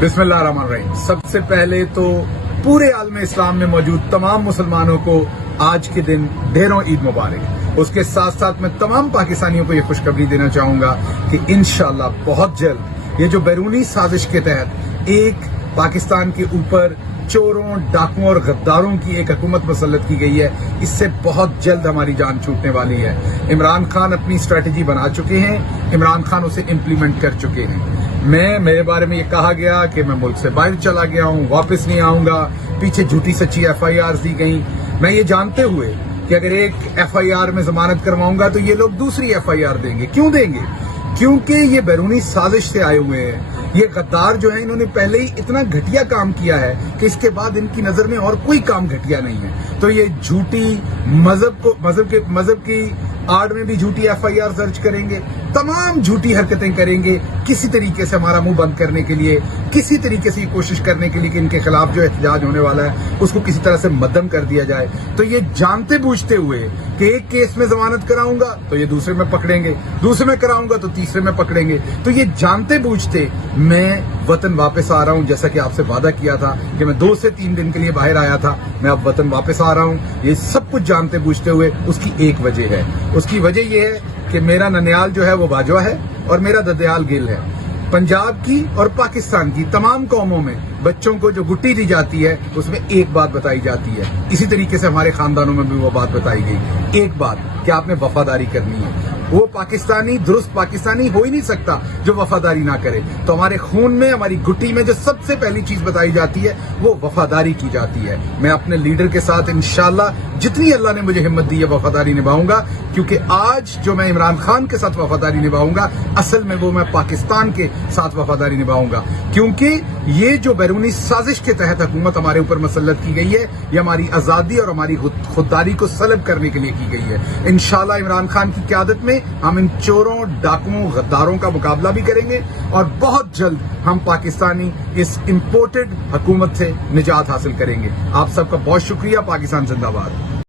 बिस्मिल्लाहिर्रहमानिर्रहीम। सबसे पहले तो पूरे आलम इस्लाम में मौजूद तमाम मुसलमानों को आज के दिन ढेरों ईद मुबारक। उसके साथ साथ मैं तमाम पाकिस्तानियों को ये खुशखबरी देना चाहूंगा कि इंशाअल्लाह बहुत जल्द ये जो बैरूनी साजिश के तहत एक पाकिस्तान के ऊपर चोरों, डाकुओं और गद्दारों की एक हुकूमत मुसल्लत की गई है, इससे बहुत जल्द हमारी जान छूटने वाली है। इमरान खान अपनी स्ट्रेटजी बना चुके हैं, इमरान खान उसे इम्प्लीमेंट कर चुके हैं। मेरे बारे में ये कहा गया कि मैं मुल्क से बाहर चला गया हूँ, वापस नहीं आऊंगा, पीछे झूठी सच्ची FIR दी गई। मैं ये जानते हुए कि अगर एक FIR में जमानत करवाऊंगा तो ये लोग दूसरी FIR देंगे। क्यों देंगे? क्योंकि ये बैरूनी साजिश से आए हुए हैं। ये गद्दार जो है, इन्होंने पहले ही इतना घटिया काम किया है कि इसके बाद इनकी नजर में और कोई काम घटिया नहीं है। तो ये झूठी मजहब की आड़ में भी झूठी FIR दर्ज करेंगे, तमाम झूठी हरकतें करेंगे, किसी तरीके से हमारा मुंह बंद करने के लिए, किसी तरीके से ये कोशिश करने के लिए कि इनके खिलाफ जो एहतजाज होने वाला है उसको किसी तरह से मद्दम कर दिया जाए। तो ये जानते बूझते हुए कि एक केस में जमानत कराऊंगा तो ये दूसरे में पकड़ेंगे, दूसरे में कराऊंगा तो तीसरे में पकड़ेंगे। तो ये जानते बूझते मैं वतन वापस आ रहा हूं, जैसा कि आपसे वादा किया था कि मैं 2 से 3 दिन के लिए बाहर आया था, मैं अब वतन वापस आ रहा हूं। ये सब कुछ जानते बूझते हुए उसकी एक वजह है। उसकी वजह यह है कि मेरा ननियाल जो है वो बाजवा है और मेरा ददयाल गिल है। पंजाब की और पाकिस्तान की तमाम कौमों में बच्चों को जो गुट्टी दी जाती है उसमें एक बात बताई जाती है, इसी तरीके से हमारे खानदानों में भी वो बात बताई गई, एक बात कि आपने वफादारी करनी है। वो पाकिस्तानी दुरुस्त पाकिस्तानी हो ही नहीं सकता जो वफादारी ना करे। तो हमारे खून में, हमारी गुट्टी में जो सबसे पहली चीज बताई जाती है वो वफादारी की जाती है। मैं अपने लीडर के साथ इंशाल्लाह जितनी अल्लाह ने मुझे हिम्मत दी है वफादारी निभाऊंगा, क्योंकि आज जो मैं इमरान खान के साथ वफादारी निभाऊंगा असल में वो मैं पाकिस्तान के साथ वफादारी निभाऊंगा। क्योंकि ये जो बैरूनी साजिश के तहत हुकूमत हमारे ऊपर मसल्लत की गई है, ये हमारी आजादी और हमारी खुददारी को सलब करने के लिए की गई है। इंशाल्लाह इमरान खान की क़यादत में हम इन चोरों, डाकुओं, गद्दारों का मुकाबला भी करेंगे और बहुत जल्द हम पाकिस्तानी इस इम्पोर्टेड हुकूमत से निजात हासिल करेंगे। आप सबका बहुत शुक्रिया। पाकिस्तान जिंदाबाद।